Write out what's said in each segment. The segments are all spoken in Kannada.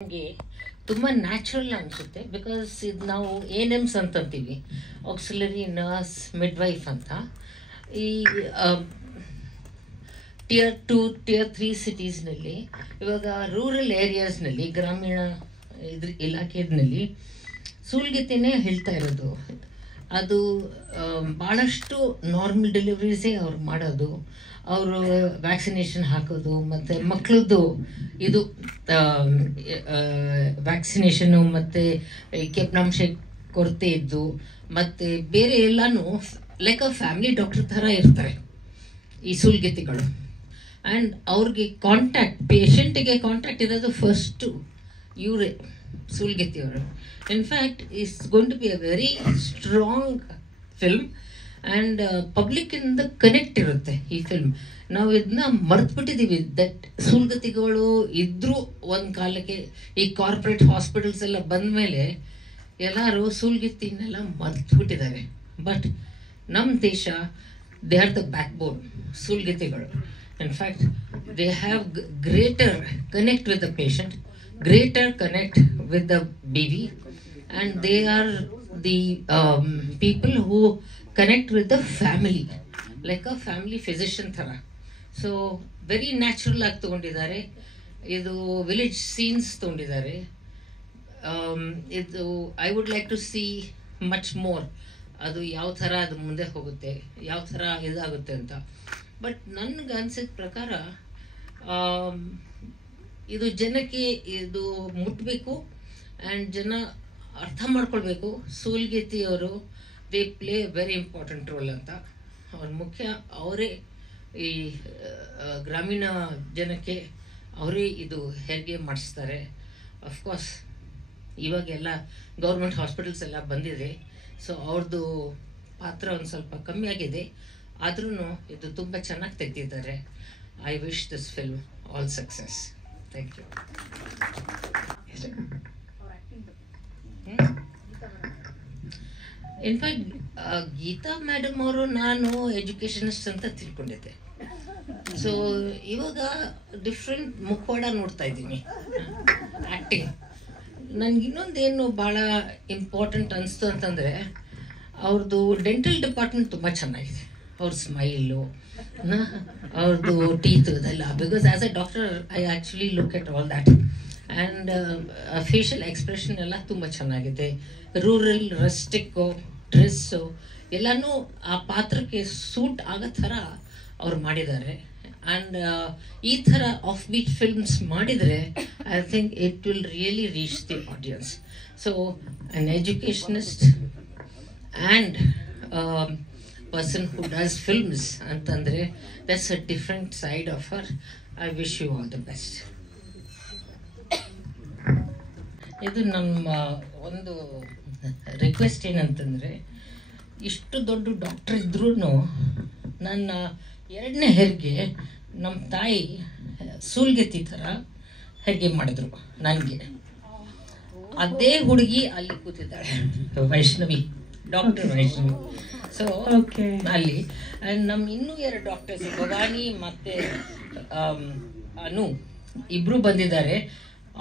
ನನಗೆ ತುಂಬ ನ್ಯಾಚುರಲ್ ಅನಿಸುತ್ತೆ. ಬಿಕಾಸ್ ಇದು ನಾವು ANMs ಅಂತಂತೀವಿ, ಆಕ್ಸಿಲರಿ ನರ್ಸ್ ಮಿಡ್ವೈಫ್ ಅಂತ. ಈ Tier 2 Tier 3 ಸಿಟೀಸ್ನಲ್ಲಿ, ಇವಾಗ ರೂರಲ್ ಏರಿಯಾಸ್ನಲ್ಲಿ, ಗ್ರಾಮೀಣ ಇಲಾಖೆಯಲ್ಲಿ ಸೂಲ್ಗಿತ್ತಿನೇ ಹೇಳ್ತಾ ಇರೋದು. ಅದು ಭಾಳಷ್ಟು ನಾರ್ಮಲ್ ಡೆಲಿವರೀಸೇ ಅವ್ರು ಮಾಡೋದು. ಅವರು ವ್ಯಾಕ್ಸಿನೇಷನ್ ಹಾಕೋದು, ಮತ್ತು ಮಕ್ಕಳದ್ದು ಇದು ವ್ಯಾಕ್ಸಿನೇಷನ್ನು, ಮತ್ತು ಕೆಪ್ನಾಂಶ ಕೊರತೆ ಇದ್ದು, ಮತ್ತು ಬೇರೆ ಎಲ್ಲನೂ ಲೈಕ್ ಅ ಫ್ಯಾಮಿಲಿ ಡಾಕ್ಟರ್ ಥರ ಇರ್ತಾರೆ ಈ ಸೂಲ್ಗಿತ್ತಿಗಳು. ಆ್ಯಂಡ್ ಅವ್ರಿಗೆ ಪೇಷಂಟಿಗೆ ಕಾಂಟ್ಯಾಕ್ಟ್ ಇರೋದು ಫಸ್ಟು ಇವರೇ, ಸೂಲ್ಗಿತ್ತಿಯವರು. In fact it's going to be a very strong film and ಪಬ್ಲಿಕ್ಕಿಂದ ಕನೆಕ್ಟ್ ಇರುತ್ತೆ ಈ ಫಿಲ್ಮ್. ನಾವು ಇದನ್ನ ಮರೆತುಬಿಟ್ಟಿದ್ದೀವಿ. ದಟ್ ಸೂಲ್ಗತಿಗಳು ಇದ್ದರೂ ಒಂದು ಕಾಲಕ್ಕೆ ಈ ಕಾರ್ಪೊರೇಟ್ ಹಾಸ್ಪಿಟಲ್ಸ್ ಎಲ್ಲ ಬಂದ ಮೇಲೆ ಎಲ್ಲರೂ ಸೂಲ್ಗಿತ್ತಿನೆಲ್ಲ ಮರೆತುಬಿಟ್ಟಿದ್ದಾರೆ. ಬಟ್ ನಮ್ಮ ದೇಶ, they are the backbone, ಸೂಲ್ಗಿತ್ತಿಗಳು. In fact they have greater connect with the patient, greater connect with the baby, and they are the people who connect with the family, like a family physician ಥರ. ಸೊ ವೆರಿ ನ್ಯಾಚುರಲ್ ಆಗಿ ತೊಗೊಂಡಿದ್ದಾರೆ. ಇದು ವಿಲೇಜ್ ಸೀನ್ಸ್ ತೊಗೊಂಡಿದ್ದಾರೆ. ಇದು I would like to see much more. ಅದು ಯಾವ ಥರ ಅದು ಮುಂದೆ ಹೋಗುತ್ತೆ, ಯಾವ ಥರ ಇದಾಗುತ್ತೆ ಅಂತ. ಬಟ್ ನನಗೆ ಅನ್ಸಿದ ಪ್ರಕಾರ ಇದು ಜನಕ್ಕೆ ಇದು ಮುಟ್ಟಬೇಕು ಆ್ಯಂಡ್ ಜನ ಅರ್ಥ ಮಾಡ್ಕೊಳ್ಬೇಕು. ಸೂಲ್ಗಿತ್ತಿಯವರು they play very important role ಅಂತ. ಅವ್ರ ಮುಖ್ಯ ಅವರೇ ಈ ಗ್ರಾಮೀಣ ಜನಕ್ಕೆ ಅವರೇ ಇದು ಹೆರಿಗೆ ಮಾಡಿಸ್ತಾರೆ. ಅಫ್ಕೋರ್ಸ್ ಇವಾಗೆಲ್ಲ ಗೌರ್ಮೆಂಟ್ ಹಾಸ್ಪಿಟಲ್ಸ್ ಎಲ್ಲ ಬಂದಿದೆ, ಸೊ ಅವ್ರದ್ದು ಪಾತ್ರ ಒಂದು ಸ್ವಲ್ಪ ಕಮ್ಮಿ ಆಗಿದೆ. ಆದ್ರೂ ಇದು ತುಂಬ ಚೆನ್ನಾಗಿ ತೆಗೆದಿದ್ದಾರೆ. I wish this film all success. Thank you. In fact Geetha madam ಅವರು ನಾನು ಎಜುಕೇಷನಿಸ್ಟ್ ಅಂತ ತಿಳ್ಕೊಂಡಿದ್ದೆ. ಸೊ ಇವಾಗ ಡಿಫ್ರೆಂಟ್ ಮುಖವಾಡ ನೋಡ್ತಾ ಇದ್ದೀನಿ ಆ್ಯಕ್ಟಿಂಗ್. ನನಗಿನ್ನೊಂದೇನು ಭಾಳ ಇಂಪಾರ್ಟೆಂಟ್ ಅನಿಸ್ತು ಅಂತಂದರೆ, ಅವ್ರದ್ದು ಡೆಂಟಲ್ ಡಿಪಾರ್ಟ್ಮೆಂಟ್ ತುಂಬ ಚೆನ್ನಾಗಿದೆ. ಅವ್ರ ಸ್ಮೈಲು, ಅವ್ರದ್ದು ಟೀತ್ ಇದೆಲ್ಲ. Because as A doctor I actually look at all that. And facial expression ಎಲ್ಲ ತುಂಬ ಚೆನ್ನಾಗಿದೆ. ರೂರಲ್ ರಸ್ಟಿಕ್ಕು ಡ್ರೆಸ್ಸು ಎಲ್ಲನೂ ಆ ಪಾತ್ರಕ್ಕೆ ಸೂಟ್ ಆಗೋ ಥರ ಅವ್ರು ಮಾಡಿದ್ದಾರೆ. ಆ್ಯಂಡ್ ಈ ಥರ ಆಫ್ ಬೀಟ್ ಫಿಲ್ಮ್ಸ್ ಮಾಡಿದರೆ I think it will really reach the audience. So an educationist and person who does films ಅಂತಂದರೆ that's a different side of her. I wish you all the best. ಇದು ನಮ್ಮ ಒಂದು ರಿಕ್ವೆಸ್ಟ್ ಏನಂತಂದರೆ, ಇಷ್ಟು ದೊಡ್ಡ ಡಾಕ್ಟ್ರ್ ಇದ್ರೂ ನನ್ನ ಎರಡನೇ ಹೆರಿಗೆ ನಮ್ಮ ತಾಯಿ ಸೂಲ್ಗಿತ್ತಿ ಥರ ಹೆರಿಗೆ ಮಾಡಿದ್ರು ನನಗೆ. ಅದೇ ಹುಡುಗಿ ಅಲ್ಲಿ ಕೂತಿದ್ದಾಳೆ, ವೈಷ್ಣವಿ, ಡಾಕ್ಟರ್ ವೈಷ್ಣವಿ. ಸೊ ಅಲ್ಲಿ ನಮ್ಮ ಇನ್ನೂ 2 ಡಾಕ್ಟರ್ಸ್, ಭವಾನಿ ಮತ್ತು ಅನು, ಇಬ್ಬರು ಬಂದಿದ್ದಾರೆ.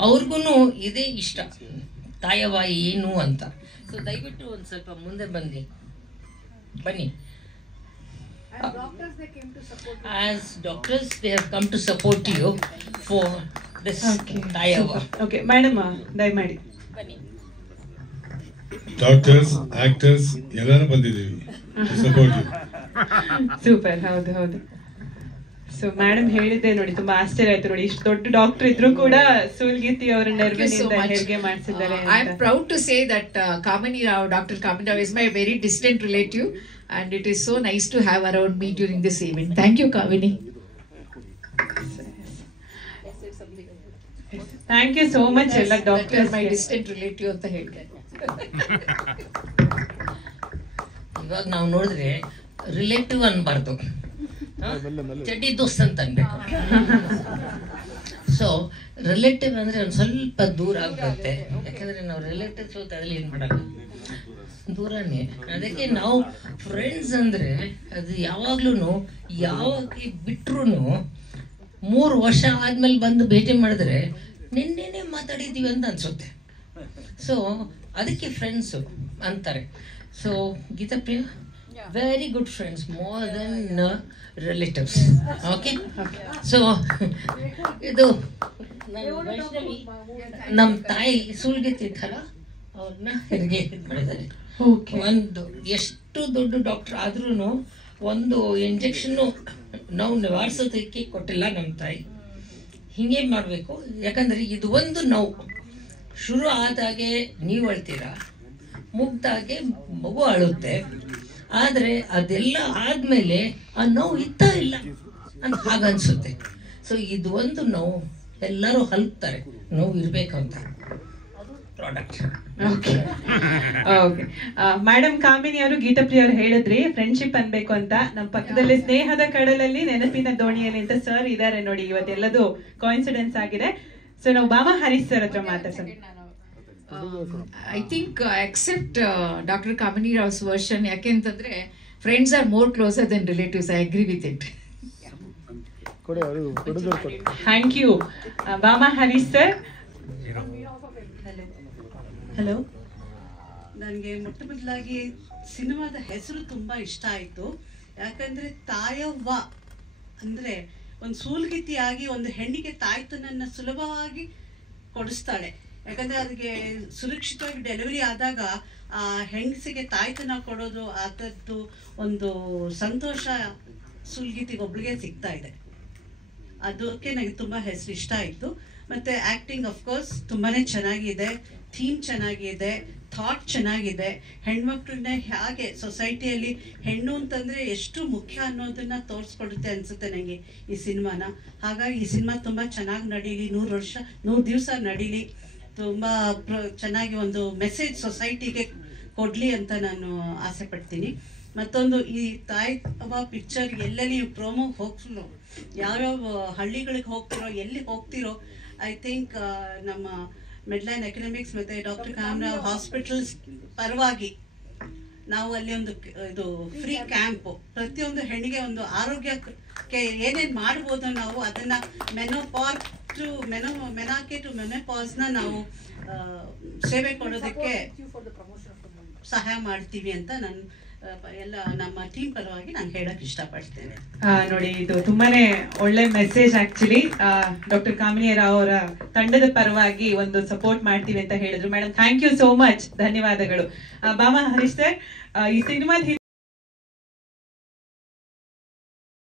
ಅವ್ರಿಗೂ ಇದೇ ಇಷ್ಟ, ತಾಯವ್ವ ಏನು ಅಂತ. ಸೊ ದಯವಿಟ್ಟು ಒಂದು ಸ್ವಲ್ಪ ಮುಂದೆ ಬನ್ನಿ. As doctors, they have come to support you for this ತಾಯವ್ವ. Okay, madam, ದಯಮಾಡಿ ಬನ್ನಿ. ಡಾಕ್ಟರ್ಸ್, ಆಕ್ಟರ್ಸ್ ಎಲ್ಲರೂ ಬಂದಿದ್ದೀವಿ ಸಪೋರ್ಟ್ ಯು. ಸೂಪರ್. ಹೌದು ಹೌದು. ಸೊ ಮೇಡಮ್ ಹೇಳಿದ್ದೆ ನೋಡಿ, ತುಂಬಾ ಆಶ್ಚರ್ಯ ಆಯ್ತು ನೋಡಿ, ಇಷ್ಟು ದೊಡ್ಡ ಡಾಕ್ಟರ್ ಇದ್ರು ಕೂಡ ಸೂಲ್ಗಿತ್ತಿ ಅವರ ನೆರವಿನಿಂದ ಹೆರಿಗೆ ಮಾಡಿಸಿದ್ದಾರೆ. I am proud to say that Kamini Rao, Dr. Kamini Rao is my very distant relative, and it is so nice to have around me during this event. Thank you, Kamini. Thank you so much ಎಲ್ಲ ಡಾಕ್ಟರ್ಸ್. My distant relative ಅಂತ ಹೇಳ್ತಾರೆ. ಇವಾಗ ನಾವು ನೋಡಿದ್ರೆ ರಿಲೇಟಿವ್ ಅನ್ಬಾರ್ದು, ಚಡ್ಡಿ ದೋಸ್ತ್ ಅಂತ ಅನ್ಬೇಕು. ಸೊ ರಿಲೇಟಿವ್ ಅಂದರೆ ಒಂದು ಸ್ವಲ್ಪ ದೂರ ಆಗ್ಬಿಡುತ್ತೆ. ಯಾಕಂದರೆ ನಾವು ರಿಲೇಟಿವ್ಸ್ ಅದ್ರಲ್ಲಿ ಏನು ಮಾಡಲ್ಲ, ದೂರನೇ. ಅದಕ್ಕೆ ನಾವು ಫ್ರೆಂಡ್ಸ್ ಅಂದರೆ ಅದು ಯಾವಾಗ್ಲೂ ಯಾವಾಗ ಬಿಟ್ರು 3 ವರ್ಷ ಆದ್ಮೇಲೆ ಬಂದು ಭೇಟಿ ಮಾಡಿದ್ರೆ ನಿನ್ನೆನೇ ಮಾತಾಡಿದ್ದೀವಿ ಅಂತ ಅನ್ಸುತ್ತೆ. ಸೊ ಅದಕ್ಕೆ ಫ್ರೆಂಡ್ಸು ಅಂತಾರೆ. So Geethapriya very good friends, more than relatives. Okay, so ಇದು ನಮ್ಮ ತಾಯಿ ಸೂಲ್ಗಿತ್ತಿ ಇತ್ತಲ್ಲ, ಅವ್ರನ್ನ ಹೆರಿಗೆ ಮಾಡಿದ್ದಾರೆ. ಒಂದು ಎಷ್ಟು ದೊಡ್ಡ ಡಾಕ್ಟರ್ ಆದ್ರೂ ಒಂದು ಇಂಜೆಕ್ಷನ್ನು ನಾವು ನಿವಾರಿಸೋದಕ್ಕೆ ಕೊಟ್ಟಿಲ್ಲ ನಮ್ಮ ತಾಯಿ. ಹಿಂಗೆ ಮಾಡಬೇಕು, ಯಾಕಂದರೆ ಇದು ಒಂದು ನೋವು ಶುರು ಆದಾಗೆ ನೀವು ಅಳ್ತೀರಾ, ಮುಗ್ದಾಗೆ ಮಗು ಅಳುತ್ತೆ. ಆದರೆ ಅದೆಲ್ಲ ಆದಮೇಲೆ ಆ ನೋವು ಇತ್ತಾ ಇಲ್ಲ ಅಂತ ಹಾಗನ್ಸುತ್ತೆ. ಸೊ ಇದು ಒಂದು ನೋವು ಎಲ್ಲರೂ ಹಲ್ತಾರೆ, ನೋವು ಇರಬೇಕು ಅಂತ. ಪ್ರಾಡಕ್ಟ್. ಓಕೆ ಓಕೆ ಮೇಡಮ್ ಕಾಮಿನಿ ಅವರು ಗೀತಾಪ್ರಿಯ ಅವರು ಹೇಳಿದ್ರಿ ಫ್ರೆಂಡ್ಶಿಪ್ ಅನ್ಬೇಕು ಅಂತ. ನಮ್ಮ ಪಕ್ಕದಲ್ಲಿ ಸ್ನೇಹದ ಕಡಲಲ್ಲಿ ನೆನಪಿನ ದೋಣಿಯಲ್ಲಿ ಅಂತ ಸರ್ ಇದ್ದಾರೆ ನೋಡಿ. ಇವತ್ತೆಲ್ಲದು ಕಾಯಿನ್ಸಿಡೆನ್ಸ್ ಆಗಿದೆ. ಸೊ ನಾವು ಬಾಮಾ ಹರೀಶ್ ಸರ್ ಹತ್ರ ಮಾತಾಡ್ಸೋಣ. I think accept Dr. Kamini Rao's version. ಯಾಕೆಂತಂದ್ರೆ friends are more closer than relatives. I agree with it. Thank you Bama Harish sir. Hello, ನನಗೆ ಮೊಟ್ಟ ಮೊದಲಾಗಿ ಸಿನಿಮಾದ ಹೆಸರು ತುಂಬ ಇಷ್ಟ ಆಯಿತು. ಯಾಕಂದರೆ ತಾಯವ್ವ ಅಂದರೆ ಒಂದು ಸೂಲ್ಗಿತ್ತಿಯಾಗಿ ಒಂದು ಹೆಣ್ಣಿಗೆ ತಾಯ್ತನನ್ನು ಸುಲಭವಾಗಿ ಕೊಡಿಸ್ತಾಳೆ. ಯಾಕಂದರೆ ಅದಕ್ಕೆ ಸುರಕ್ಷಿತವಾಗಿ ಡೆಲಿವರಿ ಆದಾಗ ಆ ಹೆಂಗಸಿಗೆ ತಾಯ್ತನ ಕೊಡೋದು, ಅದರದ್ದು ಒಂದು ಸಂತೋಷ ಸೂಲ್ಗಿತ್ತಿಗೆ ಒಬ್ಳಿಗೆ ಸಿಗ್ತಾ ಇದೆ. ಅದಕ್ಕೆ ನನಗೆ ತುಂಬ ಹೆಸರು ಇಷ್ಟ ಆಯಿತು. ಮತ್ತು ಆ್ಯಕ್ಟಿಂಗ್ ಅಫ್ಕೋರ್ಸ್ ತುಂಬಾ ಚೆನ್ನಾಗಿದೆ, ಥೀಮ್ ಚೆನ್ನಾಗಿದೆ, ಥಾಟ್ ಚೆನ್ನಾಗಿದೆ. ಹೆಣ್ಮಕ್ಳನ್ನ ಹೇಗೆ ಸೊಸೈಟಿಯಲ್ಲಿ ಹೆಣ್ಣು ಅಂತಂದರೆ ಎಷ್ಟು ಮುಖ್ಯ ಅನ್ನೋದನ್ನು ತೋರಿಸ್ಕೊಡುತ್ತೆ ಅನಿಸುತ್ತೆ ನನಗೆ ಈ ಸಿನಿಮಾನ. ಹಾಗಾಗಿ ಈ ಸಿನಿಮಾ ತುಂಬ ಚೆನ್ನಾಗಿ ನಡೀಲಿ, 100 ದಿವಸ ನಡೀಲಿ, ತುಂಬ ಚೆನ್ನಾಗಿ ಒಂದು ಮೆಸೇಜ್ ಸೊಸೈಟಿಗೆ ಕೊಡಲಿ ಅಂತ ನಾನು ಆಸೆ ಪಡ್ತೀನಿ. ಮತ್ತೊಂದು ಈ ತಾಯಿ ಅವ್ವ ಪಿಕ್ಚರ್ ಎಲ್ಲೆಲ್ಲಿ ನೀವು ಪ್ರೋಮೋಗೆ ಹೋಗ್ತಿರೋ, ಯಾವ್ಯಾವ ಹಳ್ಳಿಗಳಿಗೆ ಹೋಗ್ತಿರೋ, ಎಲ್ಲಿ ಹೋಗ್ತಿರೋ, ಐ ಥಿಂಕ್ ನಮ್ಮ ಮೆಡ್ಲೈನ್ ಎಕನಾಮಿಕ್ಸ್ ಮತ್ತು ಡಾಕ್ಟರ್ ಕಾಮರಾವ್ ಹಾಸ್ಪಿಟಲ್ಸ್ ಪರವಾಗಿ ನಾವು ಅಲ್ಲಿ ಒಂದು ಇದು ಫ್ರೀ ಕ್ಯಾಂಪು, ಪ್ರತಿಯೊಂದು ಹೆಣ್ಣಿಗೆ ಒಂದು ಆರೋಗ್ಯಕ್ಕೆ ಏನೇನು ಮಾಡ್ಬೋದು ನಾವು ಅದನ್ನು ಮೆನಾಕೆ ಟು ಮೆನೋಪಾಸ್ನ ನಾವು ಸೇವೆ ಕೊಡೋದಕ್ಕೆ ಸಹಾಯ ಮಾಡ್ತೀವಿ ಅಂತ ನಾನು ಎಲ್ಲ ನಮ್ಮ ಟೀಮ್ ಪರವಾಗಿ ನಾನು ಹೇಳಕ್ ಇಷ್ಟಪಡ್ತೇನೆ. ನೋಡಿ, ಇದು ತುಂಬಾನೇ ಒಳ್ಳೆ message. Actually doctor Kamini Rao ಅವರ ತಂಡದ ಪರವಾಗಿ ಒಂದು ಸಪೋರ್ಟ್ ಮಾಡ್ತೀವಿ ಅಂತ ಹೇಳಿದ್ರು. Madam thank you so much, ಧನ್ಯವಾದಗಳು. ಬಾಮಾ ಹರೀಶ್ ಸರ್, ಈ ಸಿನಿಮಾದ